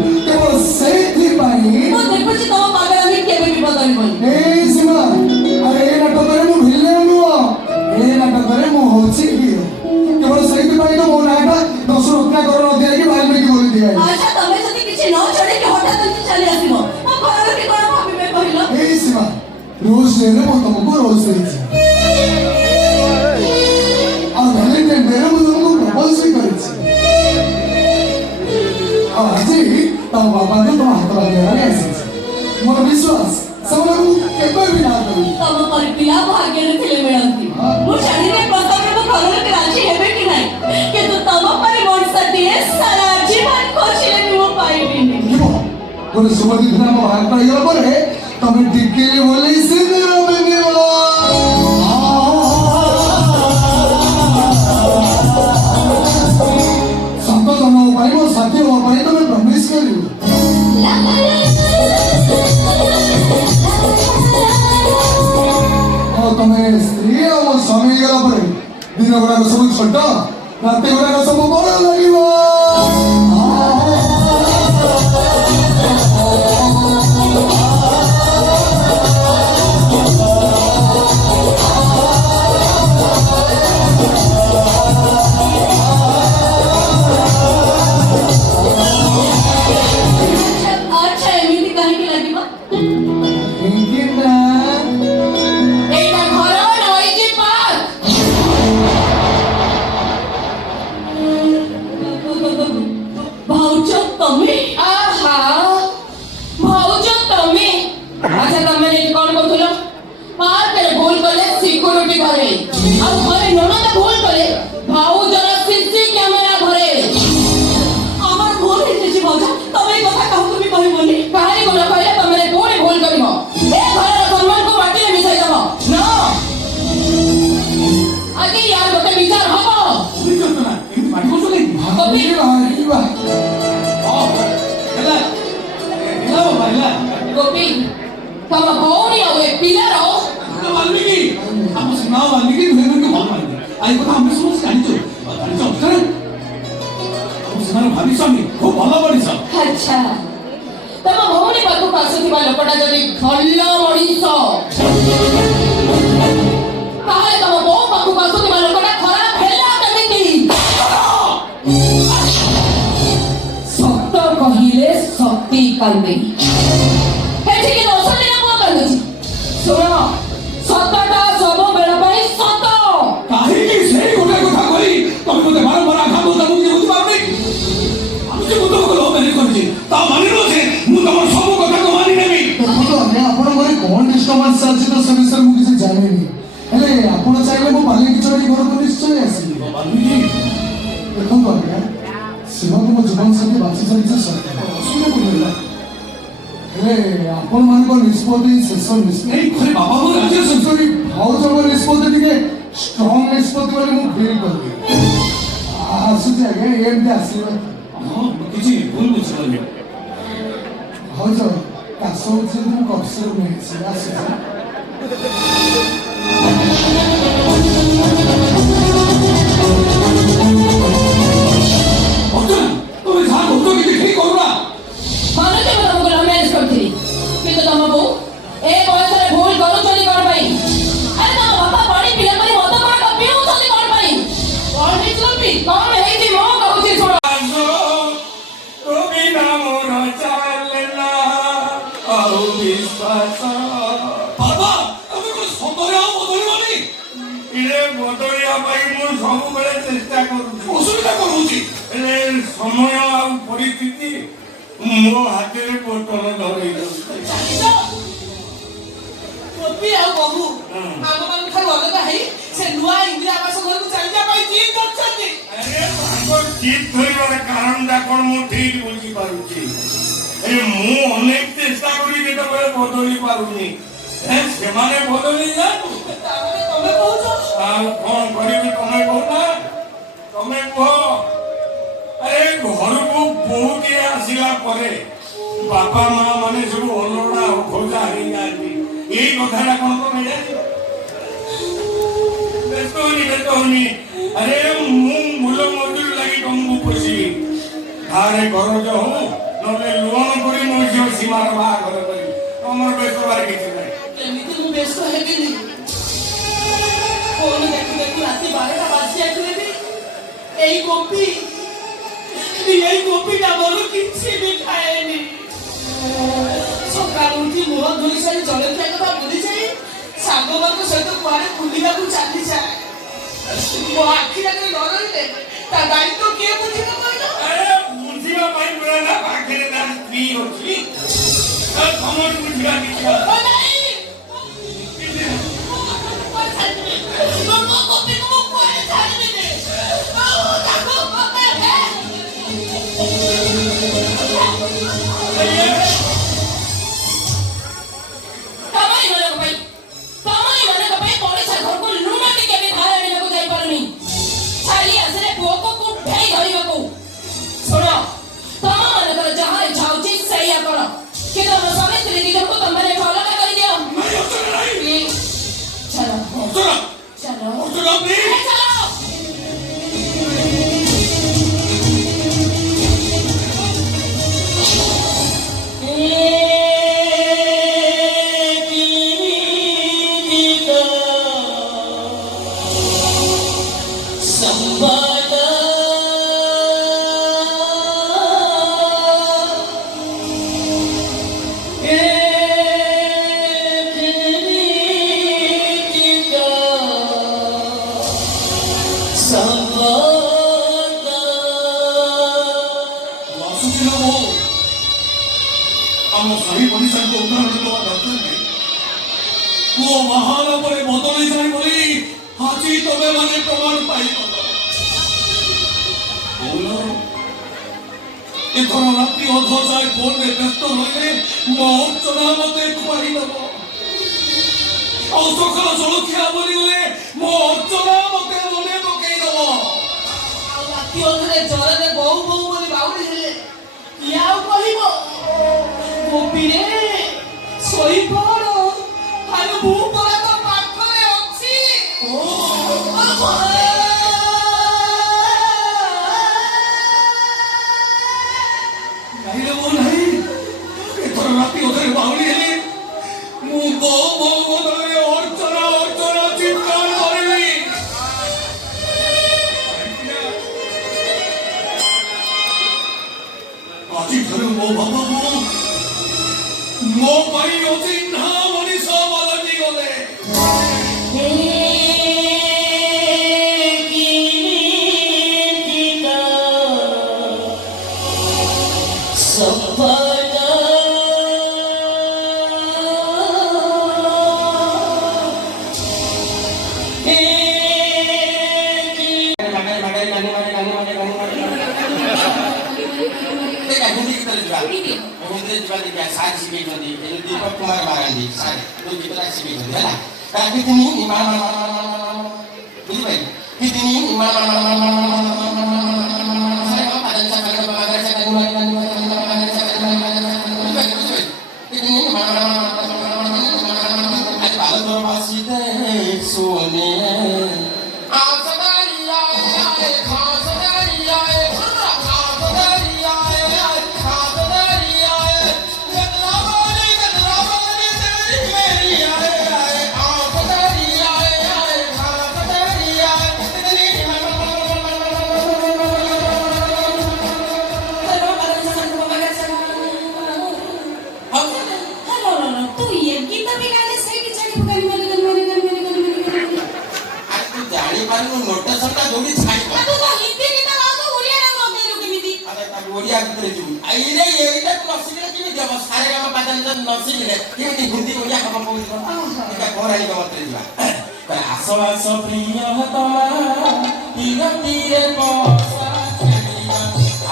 କିଛି ନ ଜଣେଇକି ହଠାତ୍ ଏମିତି ଚାଲି ଆସିବ ମୋ ଘର ଲୋକେ କଣ ଭାବିବେ କହିଲ? ଏଇ ସୀମା ରୋଜ ଡେରେ ମୁଁ ତମକୁ ରୋଜ ଦେଇଛି ଆଉ ଭ୍ୟାଲେଣ୍ଟାଇନ ଡେରେ ମୁଁ ତମକୁ ପ୍ରପୋଜ ବି କରିଛି ଆଉ ଆଜି ତମ ବାପାଙ୍କୁ ତମ ହାତ ବାନ୍ଧିବାରେ ଆସିଛି ମୋର ବିଶ୍ୱାସ ସେମାନଙ୍କୁ କେବେ ବି ନା କରିବି ତମ ପରି ପିଲା ଭାଗ୍ୟରେ ଥିଲେ ମିଳନ୍ତି ମୁଁ ଜାଣିନି ପ୍ରଥମେ ମୋ ଘର ଲୋକେ ରାଜି ହେବେ କି ନାହିଁ କିନ୍ତୁ ତମ ପରି ମଣିଷଟିଏ ସାରା ଜୀବନ ଖୋଜିଲେ ବି ମୁଁ ପାଇବିନି। ଯିବ ଗୋଟେ ସୁମତି ଦିନ ଆମ ଭାଗ ପାଇଗଲା ପରେ ତମେ ଟିକେ ବୋଲି ସିନ୍ଦୁର ପିନ୍ଧିବ ସତ ତମ ପାଇଁ ମୋ ସାଥୀ ମୋ ପାଇଁ ତମେ ପ୍ରମିଶ କରିବ ଆଉ ତମେ ସ୍ତ୍ରୀ ଆଉ ମୋ ସ୍ୱାମୀ ହେଇଗଲା ପରେ ଦିନ ଗୁଡାକ ସବୁ ଛୋଟ ରାତି ଗୁଡାକ ସବୁ ବଡ ଲାଗିବ ଆଚ୍ଛା ଏମିତି କାହିଁକି ଲାଗିବ? କାହିଁକି ନା ଏଇଟା ଘର ନଈକି ପାର୍କ। ଭାଉଜ ତମେ? ଆହା ଭାଉଜ ତମେ? ଆଚ୍ଛା ତମେ ଏଠି କଣ କରୁଥିଲ? ପାର୍କରେ ଭୁଲ କଲେ ସିକ୍ୟୁରିଟି ଘରେ ଆଉ ଘରେ ନଣନ୍ଦ ଭୁଲ କଲେ ଭାଉଜର ସିସି କ୍ୟାମେରା ଘରେ। আমার ভুল হয়েছে ভাউজ তবে এই কথা কাউকে ବି କହିବନି। କାହାରି ଗୁଣ କହିଲେ ତମେ ପୁଣି ଭୁଲ କରିବ ଏ ଘରର ସମ୍ମାନକୁ ମାଟିରେ ମିଶାଇ ଦବ ନ ଆଜି ୟାର ଗୋଟେ ବିଚାର ହବ। ବୁଝିଛ ନା ଏମିତି ପାଟି କରୁଛ କାହିଁକି? ବାହାରିବା ହେଲା ବାବା ହେଲା ଗୋପୀ ତମ ଭଉଣୀ ଆଉ ଏ ପିଲାର ବାଲ୍ମିକି ଆମ ସୀମା ବାଲ୍ମିକି ଦୁହେଁ ଦୁହିଁକୁ ଭଲ ପାଆନ୍ତି ଆଉ ଏ କଥା ଆମେ ସମସ୍ତେ ଜାଣିଛୁ ଅଭିଯାନ ଆଉ ସେମାନେ ଭାବିଛନ୍ତି ଖୁବ ଭଲ ମଣିଷ ଆଚ୍ଛା ତମ ଭଉଣୀ ପାଖକୁ ଆସୁଥିବା ଲୋକଟା ଯଦି ଭଲ ମଣିଷ ତାହେଲେ ତମ ବୋଉ ପାଖକୁ ଆସୁଥିବା ଲୋକଟା ଖରାପ ହେଲା କେମିତି? ସତ କହିଲେ ସତୀ କାନ୍ଦେ ଏଠିକି ଦୋଷରେ ପୁଅ କାନ୍ଦୁଛି ଶୁଣ ସତଟା ସବୁବେଳ ପାଇଁ ସତ। କାହିଁକି ସେଇ ଗୋଟେ କଥା କହି ତମେ ମୋତେ ବାରମ୍ବାର ଆଘାତ ଦେଉଛ ମୁଁ କିଛି ବୁଝିପାରୁନି ଆମେ ଯେ ମୁଁ ତମକୁ ଲଭ୍ ମ୍ୟାରେଜ୍ କରିଛି ତା ମାନେ ନୁହଁ ଯେ ମୁଁ ତମର ସବୁ କଥାକୁ ମାନି ନେବି ଦେଖନ୍ତୁ ଆଜ୍ଞା ଆପଣଙ୍କ ଘରେ କଣ ଡିଷ୍ଟର୍ବାନ୍ସ ଚାଲିଛି ତ ସେ ବିଷୟରେ ମୁଁ କିଛି ଜାଣିନି ହେଲେ ଆପଣ ଚାହିଁଲେ ମୁଁ ବାଲିକି ଚଢ଼ି ଘରକୁ ନିଶ୍ଚୟ ଆସିବି ବାଲ୍ମିକି ଦେଖନ୍ତୁ ଆଜ୍ଞା ଶିବଙ୍କୁ ମୋ ଜୀବନ ସାଥୀ ବାଛି ସାରିଛି ସତ୍ୟ ଅସୁବିଧା କଣ ହେଲା ହେଲେ ଆପଣମାନଙ୍କ ନିଷ୍ପତ୍ତି ଶେଷ ନିଷ୍ପତ୍ତି ଏଇ ଘରେ ବାବା ବୋଉ ରାଜି ଅଛନ୍ତି ସେଇ ଭାଉଜଙ୍କ ନିଷ୍ପତ୍ତି ଟିକେ ଷ୍ଟ୍ରଙ୍ଗ ନିଷ୍ପତ୍ତି ବୋଲି ମୁଁ ଫିଲ୍ କଲି ଆସୁଛି ଆଜ୍ଞା ଏମିତି ଆସିବ ହଁ ମୁଁ କିଛି ଭୁଲ ବୁଝିପାରିଲି ଭାଉଜ କାଶ ହଉଛି ମୁଁ କଫସିରପ ନେଇଛି ଆସୁଛି ଅର୍ଜୁନ ତମେ ଯାହା କହୁଛ କିଛି ଠିକ କରୁନା ମାନେ କେବେ ତମକୁ ଲଭ୍ ମ୍ୟାରେଜ୍ କରିଥିଲି କିନ୍ତୁ ତମ ବୋଉ ଏ ବୟସରେ ଭୁଲ କରୁଛନ୍ତି କଣ ପାଇଁ? ଆରେ ତମ ବାପା ପାଣି ପିଲା କରି ମଦ କଣ ପିଉଛନ୍ତି କଣ ପାଇଁ? କଣ ହେଇଛି ଗୋପୀ? କଣ ହେଇଛି ମୁଁ କହୁଛି ଶୁଣ। তুমি নামর চালেনা ଆଉ ବିଶ୍ୱାସ ବାବା ତମେ କଣ ସତରେ ଆଉ ବଦଳିବନି ଇରେ ବଦଳିବା ପାଇଁ ମୁଁ ସବୁବେଳେ ଚେଷ୍ଟା କରୁଛି ଅସୁବିଧା କଣ ହଉଛି ହେଲେ ସମୟ ଆଉ ପରିସ୍ଥିତି ମୋ ହାତରେ ବୋତଲ ଧରେଇ ଦଉଛି ଗୋପୀ ଆଉ ବହୁ ଆମମାନଙ୍କ ଠାରୁ ଅଲଗା ହେଇ ସେ ନୂଆ ଇନ୍ଦିରା ଆବାସ ଘରକୁ ଚାଲିଯିବା ପାଇଁ ଜିଦ୍ କରିଛନ୍ତି। ଆରେ ତାଙ୍କ ଜିଦ୍ ଧରିବାର କାରଣଟା କଣ ମୁଁ ଠିକ ବୁଝିପାରୁଛି ହେଲେ ମୁଁ ଅନେକ ଚେଷ୍ଟା କରି ଯେତେବେଳେ ବଦଳି ପାରୁନି ସେମାନେ ବଦଳି ଯାଆନ୍ତୁ ତାପରେ ତମେ କହୁଛ ଆଉ କଣ କରିବି ତମେ କହୁନା ତମେ କୁହ ଆରେ ଘରକୁ ବୋହୂଟିଏ ଆସିଲା ପରେ ବାପା ମା ମାନେ ସବୁ ଅଲଗା ଖୋଜା ହେଇଯାଆନ୍ତି ଏଇ କଥାଟା କଣ ତମେ ଜାଣିଛ ବ୍ୟସ୍ତ ହଉନି ଆରେ ମୁଁ ମୂଲ ମଜୁରୀ ଲାଗି ତମକୁ ପୋଷିବି ଧାରେ କରଜ ହଉ ନହେଲେ ଲୋନ କରି ମୋ ଝିଅ ସୀମାର ବାହାଘର କରିବି ତମର ବ୍ୟସ୍ତ ହବାର କିଛି ନାହିଁ କେମିତି ମୁଁ ବ୍ୟସ୍ତ ହେବିନି? ଫୋନ ଦେଖୁ ଦେଖୁ ରାତି 12ଟା ବାଜି ଯାଇଥିଲେ ବି ଏଇ ଗୋପୀଟା ମୋର କିଛି ବି ଖାଏନି। ସାଙ୍ଗମାନଙ୍କ ସହିତ କୁଆଡ଼େ ବୁଲିବାକୁ ଚାଲିଯାଏ। ମୋ ଆଖିରେ ନ ରହିଲେ ତା ଦାୟିତ୍ୱ କିଏ ବୁଝିବ କହିଲ? ଆରେ ବୁଝିବା ପାଇଁ ମିଳେ ନା ପାଖରେ ତାର ସ୍ତ୍ରୀ ଅଛି ତମର ବୁଝିବା କିଛି ଓ ନାଇଁ, ମୋ ଗୋପୀକୁ ମୁଁ କୁଆଡ଼େ ଛାଡ଼ିବିନି। ତାକୁ ତମମାନଙ୍କ ପାଇଁ ପଡ଼ିଶା ଘରକୁ ଲୁଣ ଟିକେ ବି ଧାର ଆଣିବାକୁ ଯାଇପାରୁନି। ଛାଲି ଆସିଲେ ପୁଅକୁ କୁଠେଇ ଧରିବାକୁ। ଶୁଣ, ତମମାନଙ୍କର ଯାହା ଇଚ୍ଛା ହଉଛି ସେଇଆ କର, କିନ୍ତୁ ଆମ ସ୍ୱାମୀ ସ୍ତ୍ରୀ ଦିଗକୁ ତମମାନେ ଅଲଗା କରିଦିଅ। ଚାଲ ଚାଲ ଚାଲ। ଆମ ସାହି ପଡ଼ିଶାଙ୍କୁ ଉଦାହରଣ ଦେବା ଦରକାର ନାହିଁ। ପୁଅ ବାହାର ପରେ ବଦଳି ଯାଏ ବୋଲି ଆଜି ତମେ ମାନେ ପ୍ରମାଣ ପାଇବ। ଏଥର ରାତି ଅଧ ଯାଏ ଫୋନରେ ବ୍ୟସ୍ତ ରହିଲେ ମୋ ଅର୍ଚ୍ଚନା ମତେ ଖୁଆଇଦବ। ଆଉ ସକାଳ ଜଳଖିଆ ବନିଗଲେ ମୋ ଅର୍ଚ୍ଚନା ମତେ ମନେ ପକେଇଦବ। ଆଉ ରାତି ଅଧରେ ଜ୍ୱରରେ ବୋଉ ବୋଉ ବୋଲି ବାଉଳି ହେଲେ କିଏ ଆଉ କହିବ? ଗୋପୀରେ ଶୋଇପଡ଼, ଆରେ ମୁଁ ପରା ତ ପାଖରେ ଅଛି। ନାଇଁରେ ବୋଉ ନାହିଁ, ଏଥର ରାତି ଅଧରେ ବାଉଳି ହେଲେ ମୁଁ ବୋଉ ବୋଉ ବଦଳରେ ଅର୍ଚ୍ଚନା ଅର୍ଚ୍ଚନା ଚିତ୍କାର କରିବି। ଆଜିଠାରୁ ମୋ ବାପା ବୋଉ ମୋ ପାଇଁ ଅଚିହ୍ନା ମଣିଷ ପାଲଟି ଗଲେ। दीपक कुमार मारंडी गीत शिखा सोने आस आस प्रिय तमा तीरे बसा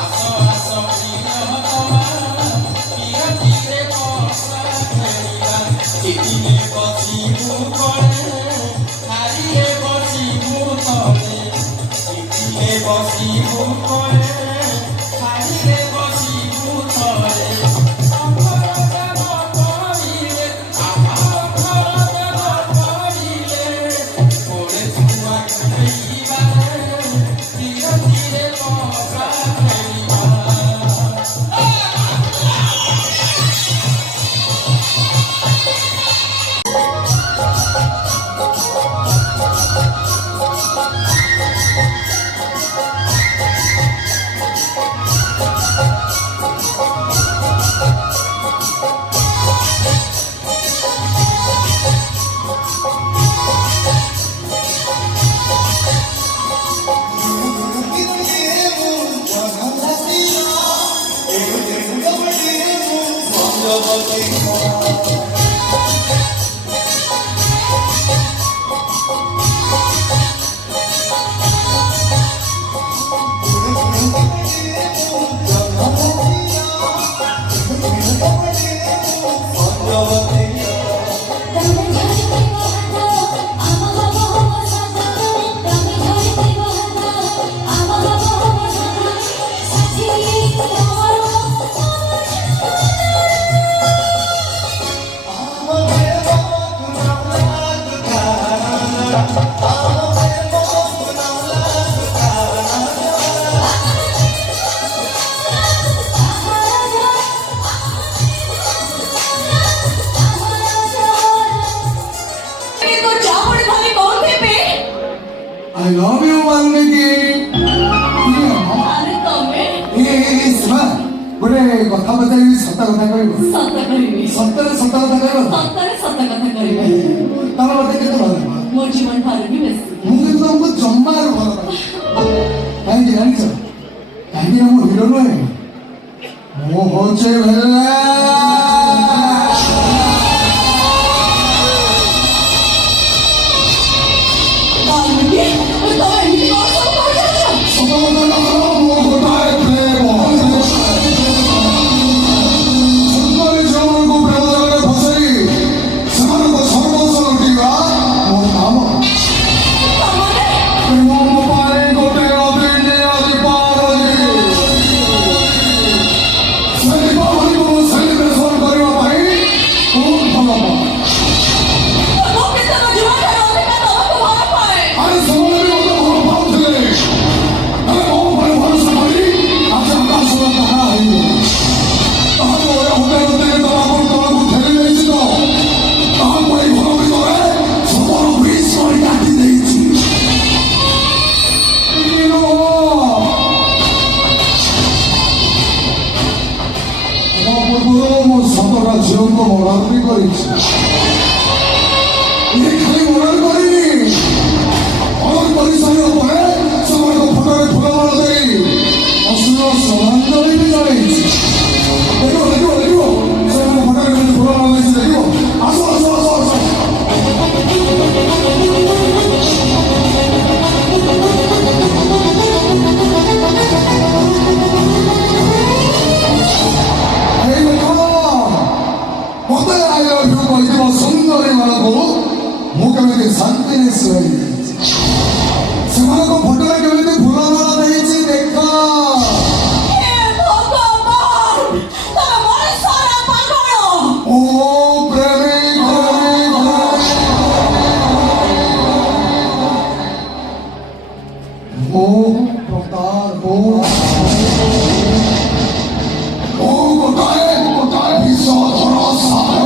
आस आस प्रिय तमा तीरे बसा बसिबू करे हारिए बसिबू तले बसिबू करे हारिए बसिबू तले धीरे तो चावड़ खाने कौन थे पे I love you, वाल्मीकि. अरे तमे ଶୁଣ ଗୋଟେ କଥା ପଚାରିବି ସତ କଥା କହିବ सत्य करिवे ସତରେ ସତ କଥା କହିବ सत्य सत्य कथा करिवे ତମେ ମତେ କେତେ ଭଲ ପାଅ? मोर जीवन ठारू भी बेसी ମୁଁ କିନ୍ତୁ ତମକୁ ଜମାରୁ ଭଲ ପାଏ କାହିଁକି ଜାଣିଛ କାହିଁକି ନା ମୁଁ ହିରୋ ନୁହେଁ ମୁଁ ହଉଛି ଭେଲା वाल्मीकि तो एमती कौन सब कर जाओ तो कितना जीवन ठारू अधिकार तमको भला पाए ସତଟା ଝିଅଙ୍କୁ ମରାମରି କରିଛି ଇଏ ଖାଲି ମରାମରି କରିନି ମରାମରି କରିସାରିବା ପରେ ସେମାନଙ୍କ ଫଟୋରେ ଫୁଲମାଳ ଦେଇ ଅସୁର ଶ୍ରଦ୍ଧାଞ୍ଜଳି ବି ଜଣାଇଛି ଦେଖିବ ଦେଖିବ ଦେଖିବ ସେମାନଙ୍କ ଫଟୋରେ କେମିତି ଫୁଲମାଳ ଦେଇଛି ଦେଖିବ ଆସ ଆସ ଆସ ଆସ ଏଇ ଦେଖ ମତେ ଆଇ ଲଭ୍ ୟୁ କହିଥିବ ସୁନ୍ଦରୀ ମାନଙ୍କୁ ମୁଁ କେମିତି ଶାନ୍ତିରେ ଶୁଆଇ ଦେଇଛି ସେମାନଙ୍କ ଫଟୋରେ କେମିତି ଫୁଲମାଳ ଦେଇଛି ଦେଖ ए भगवान तमे मोर सारा पागल ଓ ପ୍ରେମୀ ଓ ପ୍ରତାପ ଓ ଗୋଟାଏ ବିଷଧର ସାର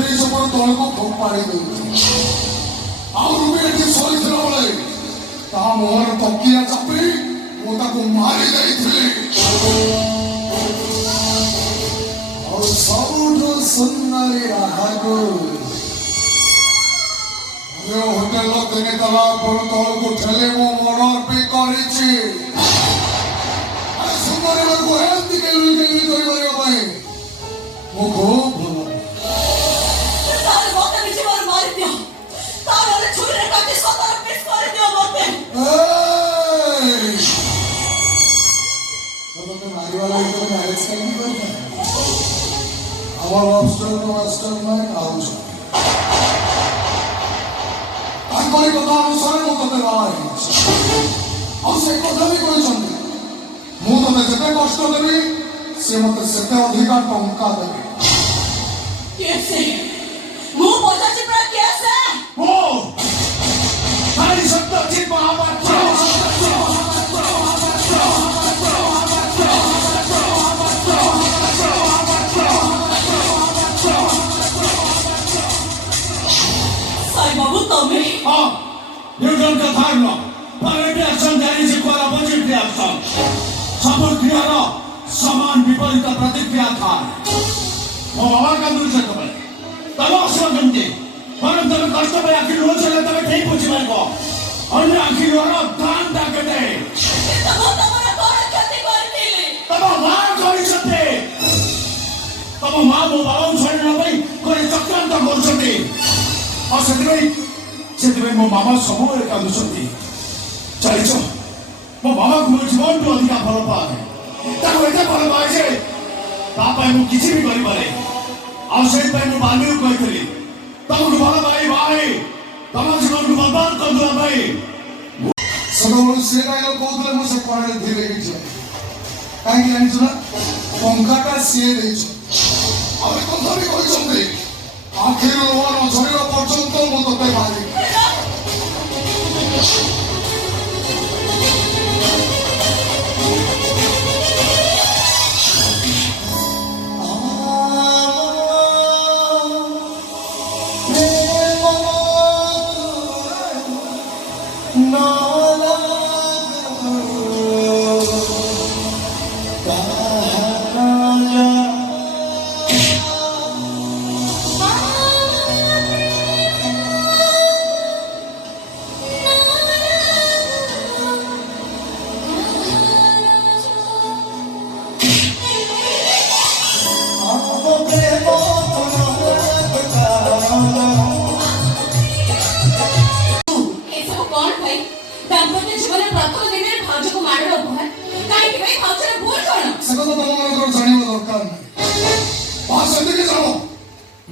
ଫ୍ରିଜ ଉପରେ ତଳକୁ ଫୋପାଡ଼ି ଦେଇଛି। ଆଉ ରୁବି ଏଠି ଶୋଇଥିଲା ବେଳେ ତା ମୁହଁରେ ତକିଆ ଚାପି ମୁଁ ତାକୁ ମାରି ଦେଇଥିଲି। ଆଉ ସବୁଠୁ ସୁନ୍ଦରୀ ଆହାକୁ ହୋଟେଲ ତିନି ତଲା ଉପରୁ ତଳକୁ ଠେଲି ମୁଁ ମର୍ଡର ବି କରିଛି। ସୁନ୍ଦରୀ ମାନଙ୍କୁ ଏମିତି କେଲି କେଲି କରିପାରିବା ପାଇଁ ମୁଁ ଖୁବ୍ ଭଲ। ତାର ମତେ କିଛି ମୋର ମାରିଦିଅ। ତାର ଛୁରୀରେ କାଟି 17 ପିସ୍ କରିଦିଅ ମତେ। ତତେ ମାରିବା ଲାଗି ତମେ ମ୍ୟାରେଜ କାହିଁକି କରିବ? ଆମର ଲବଷ୍ଟର ମାଷ୍ଟର ମାଇଣ୍ଡ ଆଉଛି। ତାଙ୍କରି କଥା ଅନୁସାରେ ମୁଁ ତତେ ବାହା ହେଇଛି। ଆଉ ସେ କଥା ବି କହିଛନ୍ତି ମୁଁ ତତେ ଯେତେ କଷ୍ଟ ଦେବି ସେ ମତେ ସେତେ ଅଧିକା ଟଙ୍କା ଦେବେ। କିଏ ସେ? ମୁଁ ପଚାରୁଛି ପରା କିଏ ସେ? हरि सत्यजित महापात्र ସାଇ ବାବୁ ତମେ? हाँ न्यूटन का फार्मूला पहले रिएक्शन जारी से कोई अपोजिट रिएक्शन सपोर्ट क्रिया रो समान विपरीत प्रतिक्रिया था वो बाबा का दूर से तुम्हें तब अवसर बनते परम तब कष्ट में आखिर रोज चले तब ठीक पूछी मेरे को अन्य आखिर वाला दान डाके दे तब तुम्हारा कौन क्षति करती? तब मार करी सकते तब माँ वो बाबा छोड़ने ना भाई कोई चक्रांत कर सकते और ସେଥିପାଇଁ ମୋ ମାମା ସବୁବେଳେ କାନ୍ଦୁଛନ୍ତି। ଚାଲିଛ ମୋ ମାମାକୁ ମୋ ଜୀବନଠୁ ଅଧିକା ଭଲ ପାଏ। ତାକୁ ଏତେ ଭଲ ପାଏ ଯେ ତା ପାଇଁ ମୁଁ କିଛି ବି କରିପାରେ। ଆଉ ସେଇଥିପାଇଁ ମୁଁ ବାଲିକୁ କହିଥିଲି ତମକୁ ଭଲ ପାଇ ଭାଇ ତମ ଜୀବନକୁ ବର୍ବାଦ କରିଦେବା ପାଇଁ। ସେତେବେଳେ ସେ ଡାଇଲଗ କହୁଥିଲେ ମୁଁ ସେ କୁଆଡ଼େ ଧୀରେ ହେଇଛି। କାହିଁକି ଜାଣିଛୁ ନା ଟଙ୍କାଟା ସିଏ ଦେଇଛି। ଆଉ ଏ କଥା ବି କହିଛନ୍ତି ଆଖିରୁ ଲୁହ ନ ଝରିବା ପର୍ଯ୍ୟନ୍ତ ମୁଁ ତତେ ମାରିବି।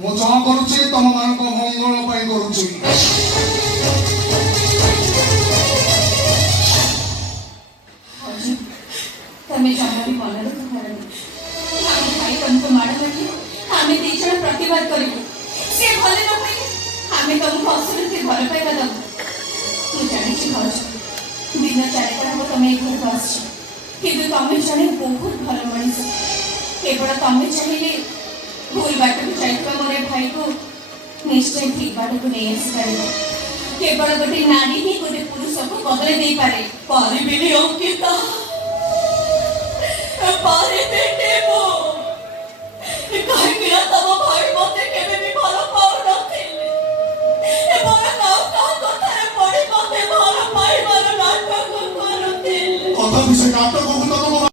ମୁଁ ଯାହା କରୁଛି ତମ ମାନଙ୍କ ମଙ୍ଗଳ ପାଇଁ କରୁଛି। ତମେ ଜମା ବି ମନ ଦୁଃଖ କରନି। ଆମ ଭାଇ ତମକୁ ମାଡ଼ ମାରିଲେ ଆମେ ଦି ଜଣ ପ୍ରତିବାଦ କରିବୁ। ସେ ଭଲ ନ ପାଇଲେ ଆମେ ତମକୁ ଅସୁରକ୍ଷିତ ଭଲ ପାଇବା ଦବୁ। ମୁଁ ଜାଣିଛି ଭାଉଜ ଦିନ 4ଟା ହବ ତମେ ଏ ଘରକୁ ଆସିଛ କିନ୍ତୁ ତମେ ଜଣେ ବହୁତ ଭଲ ମଣିଷ। କେବଳ ତମେ ଚାହିଁଲେ ଭୁଲ ବାଟକୁ ଯାଇଥିବା ମୋର ଭାଇକୁ ନିଶ୍ଚୟ ଠିକ ବାଟକୁ ନେଇ ଆସିପାରିବ। କେବଳ ଗୋଟେ ନାରୀ ହିଁ ଗୋଟେ ପୁରୁଷକୁ ବଦଳାଇ ଦେଇପାରେ। ପାରିବିନି ଅଙ୍କିତା ପାରିବିନି ମୁଁ। କାହିଁକି ନା ତମ ଭାଇ ମତେ କେବେ ବି ଭଲ ପାଉନଥିଲେ। ମୋର କାହା କଥାରେ ପଡି ମତେ ଭଲ ପାଇବାର ନାଟକ କରୁଥିଲେ। ତଥାପି ସେ ନାଟକକୁ ତମ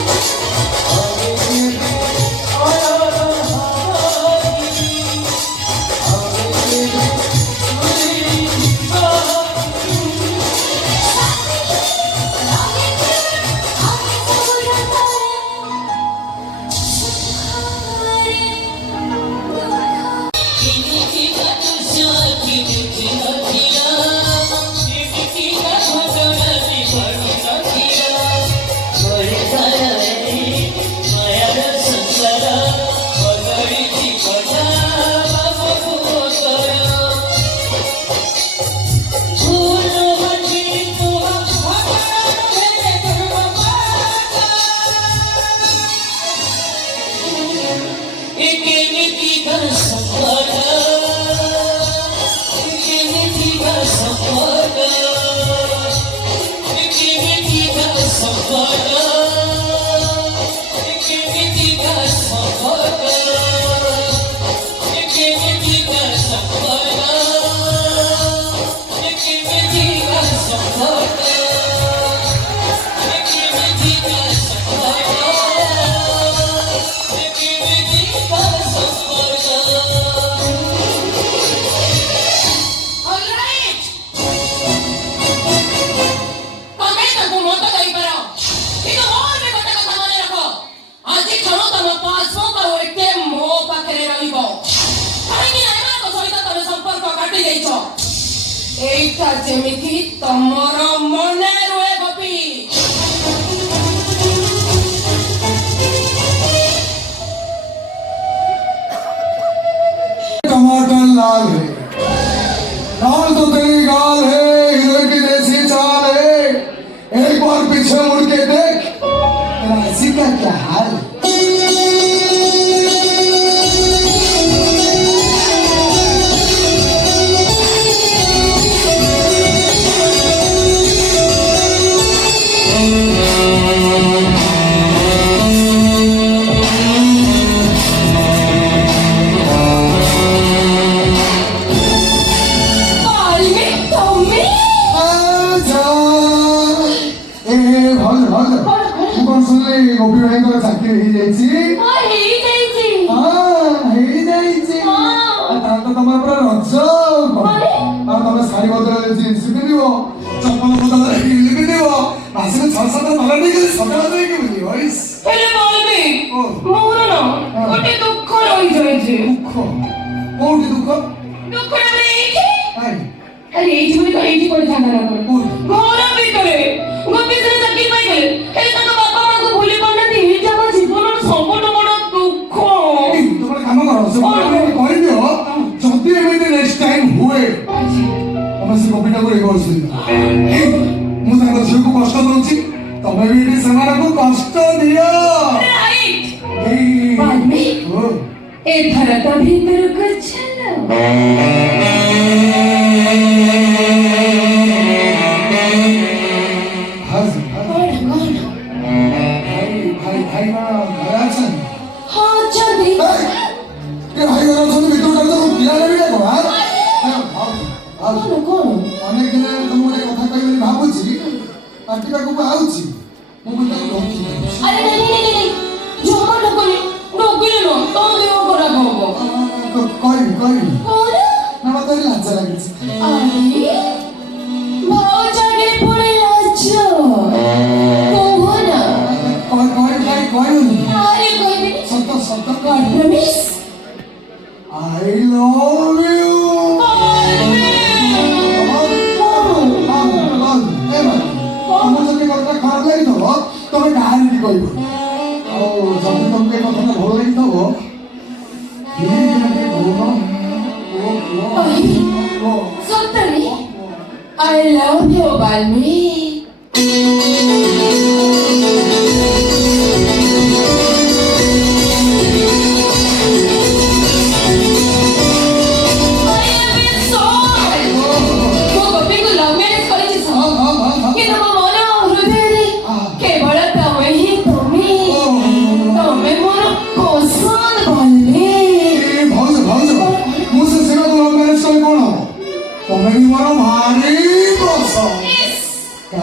एक की दर्शन এইটা যেମିତି ତମର ମନେ ରୁହେ ଗୋପୀ। टमाटर लाल है, लाल तो तेरी गाल है, इधर की देसी चाल है। एक बार पीछे मुड़ के देख, तेरा ऐसी का क्या हाल है? ବାଲ୍ମୀ ତମେ आजा, ए भाग भाग, तू कौन सुन ले गोपी भाई को चाकरी ही जाइची? ହେଇଯାଇଛି। ହେଇଯାଇଛି। ତାହେଲେ ତ ତମର ପୁରା ରଜ ଆଉ ତମେ ଶାଢୀ ବଦଳରେ ଜିନ୍ସ ପିନ୍ଧିବ, ଚପଲ ବଦଳରେ ହିଲ ପିନ୍ଧିବ, ମାସରେ 6-7 ମାଳ ନେଇକି ସକାଳ ଦେଇକି ବୁଲିବ। ଇସ୍, ହେଲେ ବାଲ୍ମୀ ଓ। ମୋର ନା ଗୋଟେ ଦୁଃଖ ରହିଯାଇଛି। ଦୁଃଖ କୋଉଠି ଦୁଃଖ? ଦୁଃଖଟା ମାନେ ଏଇଠି। କାଇଁ? ଆରେ ଏଇଠି ବୋଲି ତ ଏଇଠି ପଡ଼ିଥାନ୍ତା ନା କଣ? କୋଉଠି? ଘର ଭିତରେ ଗୋପୀ ସିନା ଚାକିରି ପାଇଗଲେ, ହେଲେ ତାଙ୍କ ବାପା ମାଙ୍କୁ ଭୁଲି ପାରୁନାହାନ୍ତି। ଏଇଟା ଆମ ଜୀବନର ସବୁଠୁ ବଡ଼ ଦୁଃଖ। ଏଇ, ତମେ ଗୋଟେ କାମ କର, ସେ କହିଦିଅ ଯଦି ଏମିତି ନେକ୍ସଟ ଟାଇମ ହୁଏ ତମେ ସେ କପିଟାକୁ ରିଭର୍ସ ଦେଇଦିଅ। ମୁଁ ତାଙ୍କ ଝିଅକୁ କଷ୍ଟ ଦଉଛି, ତମେ ବି ଏଠି ସେମାନଙ୍କୁ କଷ୍ଟ ଦିଅ। ରାଇଟ୍। ଏଇ, ବାଲ୍ମୀ ଓ, ଏଥର ତ ଭିତରକୁ ଚାଲ। ହାସ, ହାସ। କଣ କଣ? ଭାଇ କଣ ଘରେ ଅଛନ୍ତି? ହଁ ଅଛନ୍ତି। ଏ ଭାଇ ଘରେ ଅଛନ୍ତି, ଭିତରୁ ତାକୁ ପିଲା ନେବି ନା କଣ? କଣ କଣ? ଅନେକ ଦିନ ତମକୁ ଗୋଟେ କଥା କହିବି ବୋଲି ଭାବୁଛି, ପାଟି ପାଖକୁ ଆଉଛି, ମୁଁ ବି ତାକୁ ରହୁଛି। ଆରେ ନାଇଁ ନାଇଁ ନାଇଁ ଜମା ଢୋକନି ଢୋକିଲେ ନୁହଁ ତମ ଦେହ ଖରାପ ହବ। କହିବି କହିବି କଣ? ନା ମତେ ଲାଜ ଲାଗିଛି। ଆରେ ଭାଉଜରେ ପୁଣି ଲାଜ କୁହ ନା। କହିବୁନି ଆରେ କହିବି ସତ ସତ ଗଡ୍ ପ୍ରମିସ୍। I love you. ତମକୁ ଯଦି କଥାଟା ଖରାପ ଲାଗିଥିବ ତମେ କାହାରିକି କହିବ, ଆଉ ଯଦି ତମକୁ ଏ କଥାଟା ଭଲ ଲାଗିଥିବ ଧୀରେ ଧୀରେ ଟିକେ କହୁନ। ସତରେ I love you ବାଲ୍ମୀ। ତମେ ବି ମୋର ଭାରି ପସନ୍ଦ।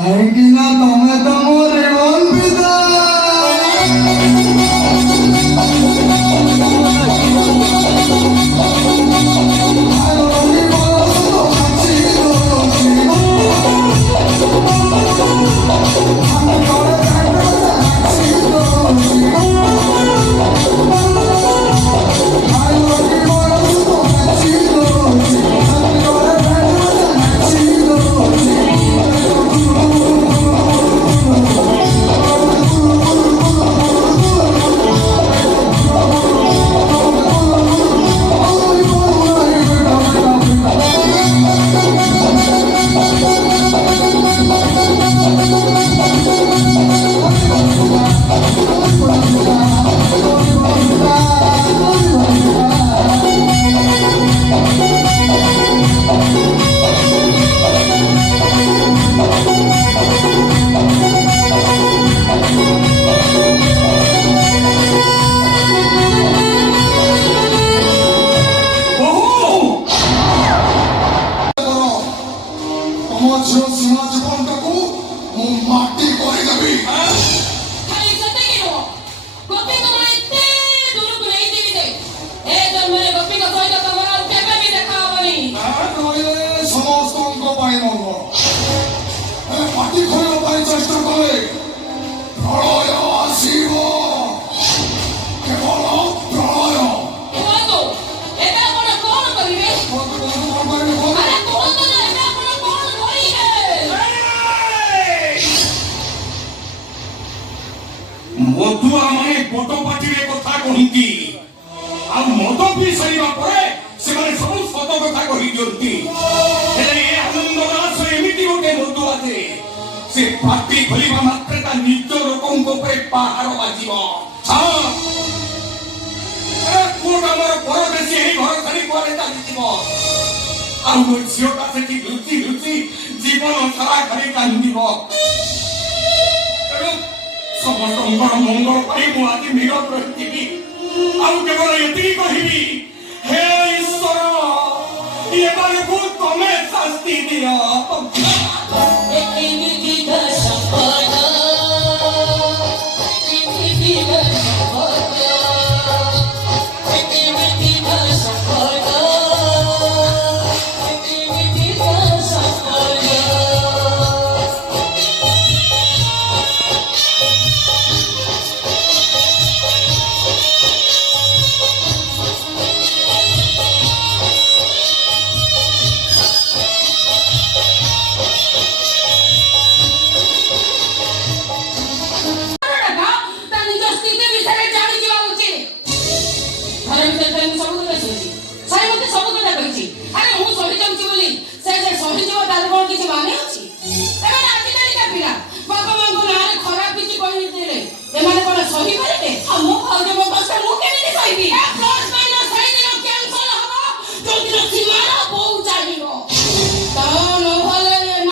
ପିଇ ସାରିବା ପରେ ସେମାନେ ସବୁ ସତ କଥା କହିଦିଅନ୍ତି। ହେଲେ ଏ ଆନନ୍ଦ ଦାସ ଏମିତି ଗୋଟେ ମଧୁଆ ଯେ ସେ ପାଟି ଖୋଲିବା ମାତ୍ରେ ତା ନିଜ ଲୋକଙ୍କ ଉପରେ ପାହାଡ଼ ବାଜିବ। କୋଟ ଆମର ପରଦେଶୀ ଏହି ଘର ଛାଡ଼ି କୁଆଡ଼େ ଚାଲିଯିବ। ଆଉ ମୋ ଝିଅଟା ସେଠି ଲୁଚି ଲୁଚି ଜୀବନ ସାରା ଖାଲି କାନ୍ଦିବ। ସମସ୍ତଙ୍କର ମଙ୍ଗଳ ପାଇଁ ମୁଁ ଆଜି ନୀରବ ରହିଥିବି। ଆଉ କେବଳ ଏତିକି କହିବି, ହେ ଈଶ୍ୱର ଏମାନଙ୍କୁ ତମେ ଶାସ୍ତି ଦିଅ। ତା ନିଜ ସ୍ଥିତି ବିଷୟରେ ଜାଣିଯିବା ଉଚିତ। ଘର ଭିତରେ ମୁଁ ସବୁ କଥା ଶୁଣିଛି, ସାଇ ମତେ ସବୁ କଥା କହିଛି। ଆରେ ମୁଁ ସହିଯାଉଛି ବୋଲି ସେ ସହିଯିବ ତାର